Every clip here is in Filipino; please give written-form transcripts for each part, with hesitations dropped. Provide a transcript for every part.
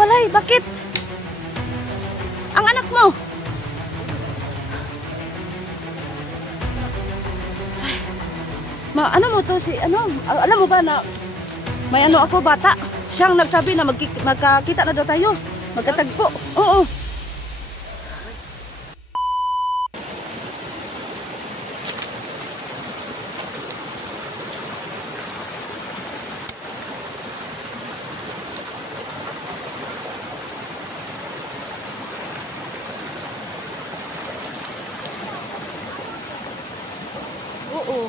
Nawalay, bakit? Ang anak mo? Ay, ano mo to si, alam mo ba na may ako bata? Siyang nagsabi na magkakita na daw tayo. Magkatagpo. Oo. Oo.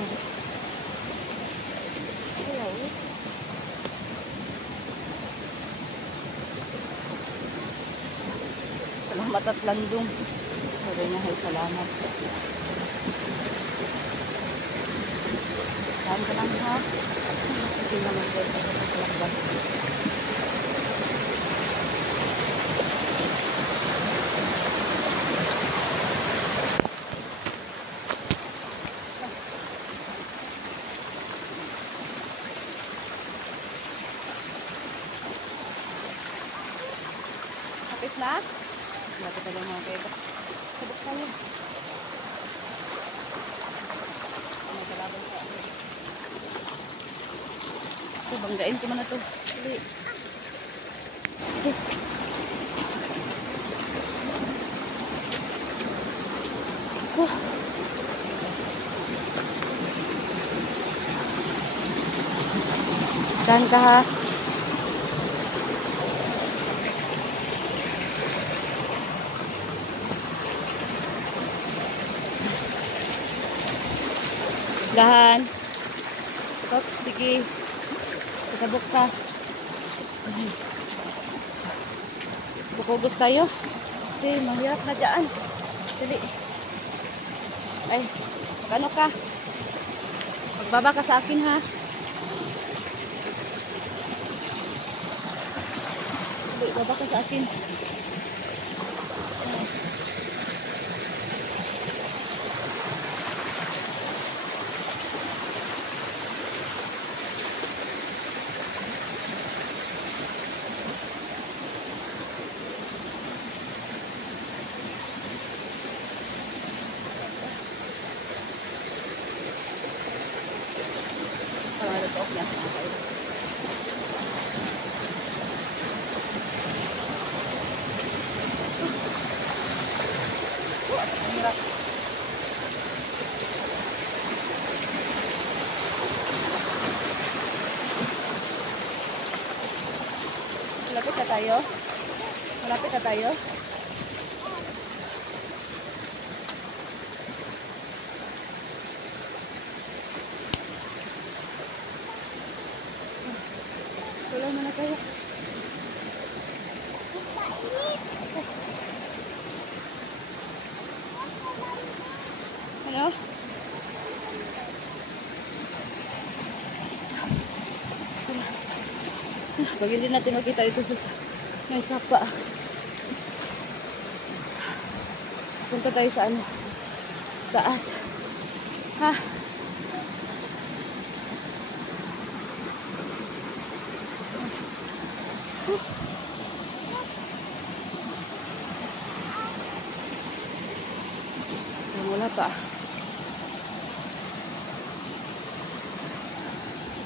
Salamat at landong. Sabi niya, hay salamat. Saan ka lang ha? Hindi naman dito sa paglakban. Kapit na? Lapit na lang mga kaiba. Sabok tayo. May kalaban sa akin. Ito, banggain ko man na ito. Dali. Okay. Saan ka ha? Dahan. Oops, sige. Sabok ka. Bukugos tayo. Kasi mahirap na dyan. Dali. Ay, ano ka? Magbaba ka sa akin ha. Dali, baba ka sa akin. Malapit na tayo. Malapit na tayo. Tuloy mo na tayo. Ano? Pag hindi natin makita ito sa may sapa. Punta tayo sa ano? Sa taas. Ha? Wala pa.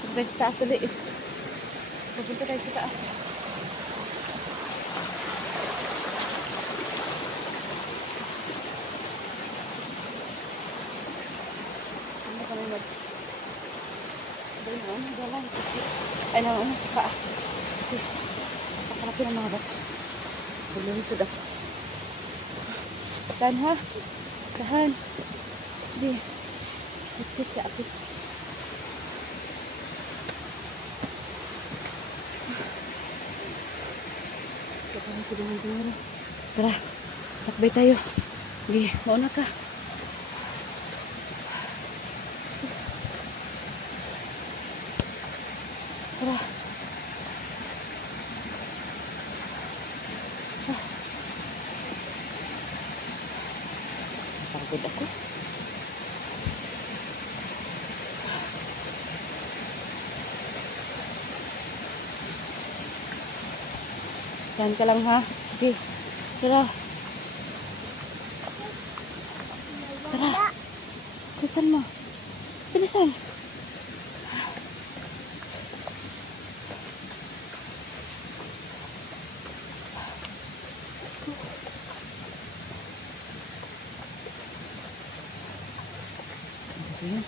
Punta tayo sa taas dali. Pupunta tayo sa taas. Ano kami mag... Doon naman, dalang. Kasi... Ay naman, sa paa. Kasi... Pakalaki ng mga bata. Bulunisod ako. Tahan ha. Tahan. Sige. Apit ka, apit. Tara, takbay tayo. Sige, mauna ka. Tara. Pagod ako. Yan ka lang ha. Sige. Tara. Tara. Bilisan mo. Bilisan. Saan kasi yun?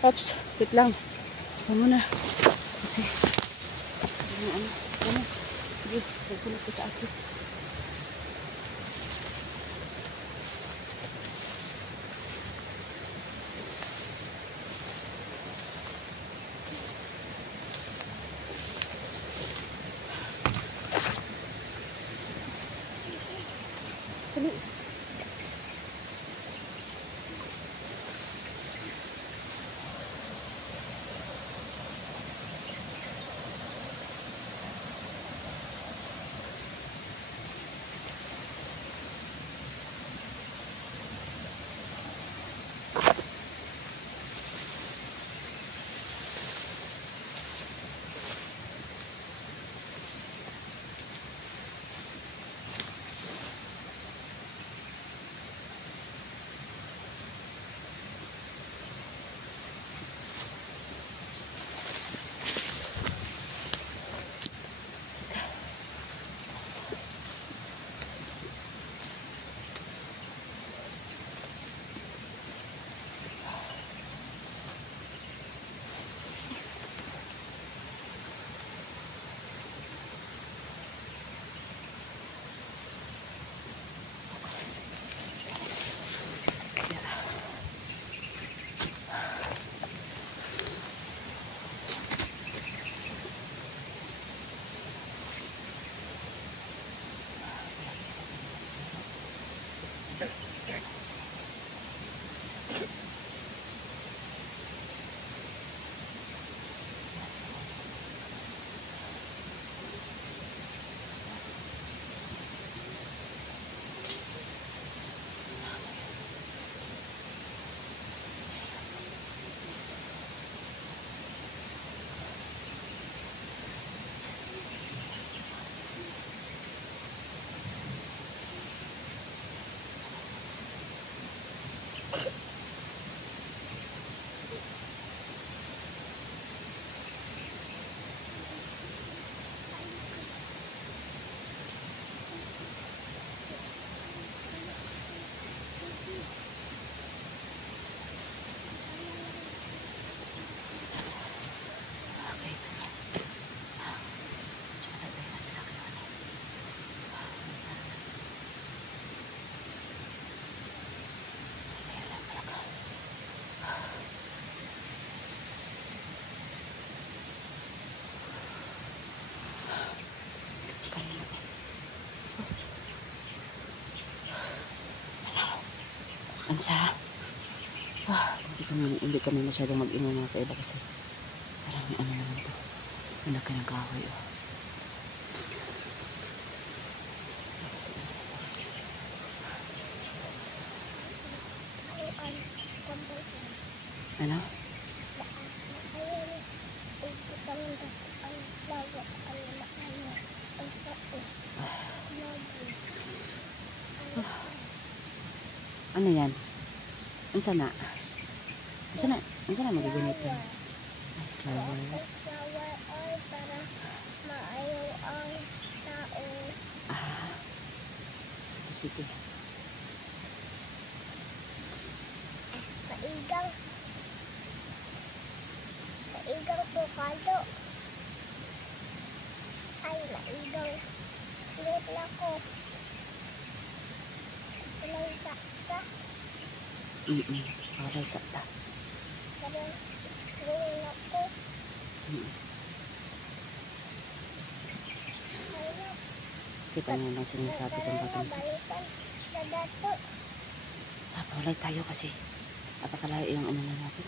Ops, wait lang. Ito muna. Kasi, ano. Sige, magsunod ko sa akin. Dali. Ansa? Hindi kami masyadong mag-ingay mga kaiba kasi parang may ano naman ito. Anak ka ng kahoy. Oh. Ano? Ano yan? Ansa na? Ansa na magagamit yan? Flower. Flower oil para maayaw ang tao. Ah. Sige, sige. Maigang po kado. Ay, maigang. Sleep na ko. Walang sakta. Walang sakta. Parang sleep na ko. Kita nyo lang sinasabi kong batang. Balisan sa dato. Napawalay tayo kasi napakalayo yung ano na natin.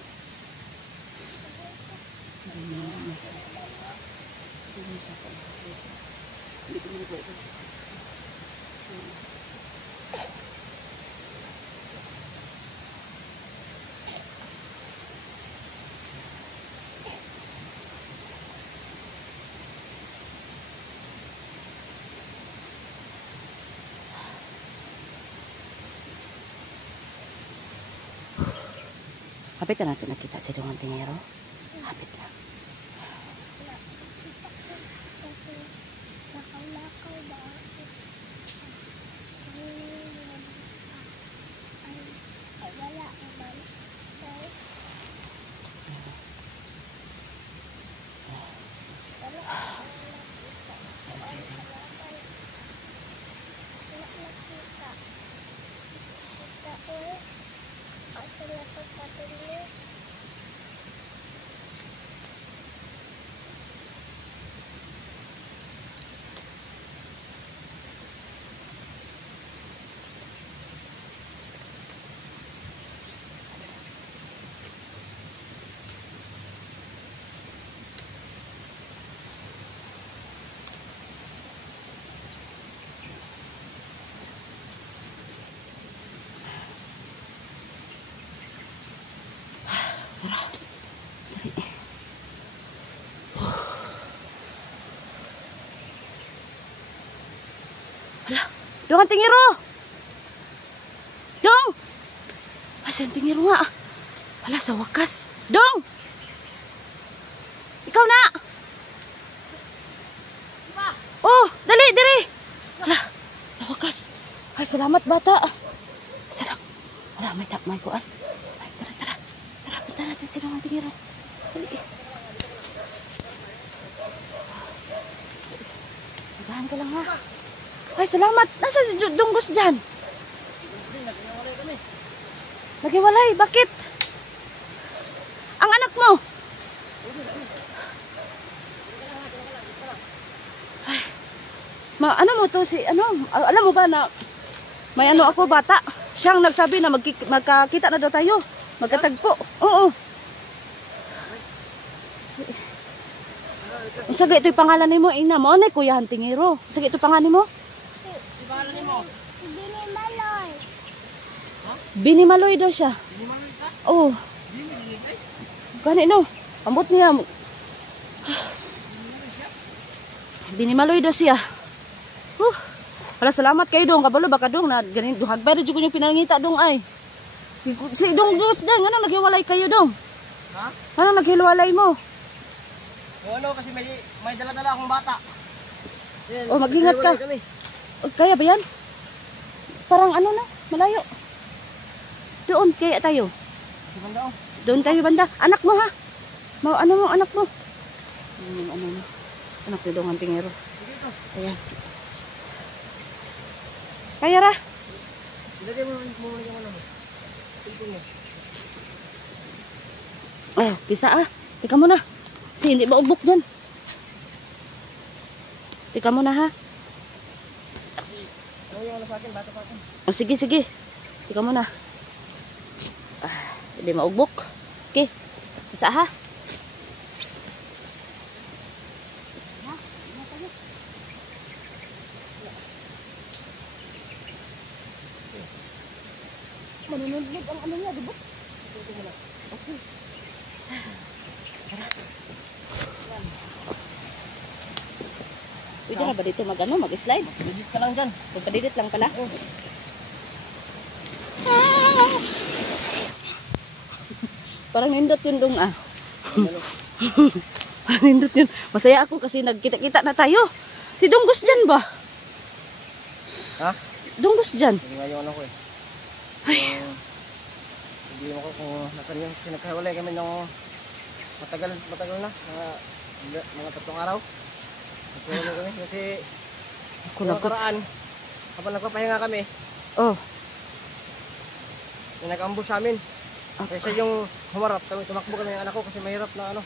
Hapit na natin nakita si Dong Tingero. Hapit na. Nakaw-nakaw ba? Ay, wala naman. Ay, wala nakita. Kita eh. Asa na ito patuloy? Hala, Dong ang Tingero! Dong! Asa ang Tingero nga? Hala, sa wakas. Dong! Ikaw na! Oh, dali, dali! Hala, sa wakas. Ay, salamat bata. Salamat. Hala, may kuan. Ay, tara, tara. Tara, punta natin si Dong ang Tingero. Dali. Magahan ka lang ha. Ay, salamat. Nasa si Dunggos dyan? Nagiwalay. Bakit? Ang anak mo? Ay, ano mo to si, alam mo ba na may ako bata? Siyang nagsabi na magkakita na daw tayo. Magkatagpo. Oo. Sige, ito'y pangalan ni mo. Ina mo, Kuya Tingero. Sige, ito'y pangalan mo. si Bini Maloy. Bini Maloy daw siya. Bini Maloy ka? Oo. Bini Maloy guys? Gani no. Ambot niya. Bini Maloy daw siya. Wala salamat kayo dong. Kabalo baka dong na ganin duhag ba rin yung pinangita dong ay. Si dong Diyos dong. Ano naghiwalay kayo dong? Ha? Ano naghiwalay mo? Ano kasi may dala-dala akong bata. Oh, mag-ingat ka. Kami. Kaya ba yan? Parang ano na, malayo. Doon, kaya tayo. Banda oh. Doon tayo banda. Anak mo ha? Ano mo, anak mo? Ano na? Anak ni Dong ang Tingero. Dito. Ayan. Kaya ra. Ilagay mo muna yung ano mo. Tingin mo. Ay, kisa ah. Tika mo na. Kasi hindi maugbok dyan. Tika mo na ha. Ano yung ano sa akin? Bata pa akin. Oh, sige, sige. Tika mo na. Hindi maugbok. Okay. Kisa ha. Manunod ang ano niya, diba? Okay. Pwede na ba dito mag-slide? Legit ka lang dyan. Magpadidit lang pala. Parang nindot yun dong ah. Parang nindot yun. Masaya ako kasi nagkita-kita na tayo. Si Dunggos dyan ba? Ha? Dunggos dyan. Hindi nga yung ano ko eh. Ay. Hindi mo ko kung nasan yun. Kasi nagkahiwalay kami ng matagal na. Mga 3 araw. Nagkahiwalay kami kasi Ako yung nakaraan, habang nagpapahinga kami, Oh. may nag-ambush sa amin. Kaysa yung humarap kami, tumakbo kami ng anak ko kasi mahirap na ano.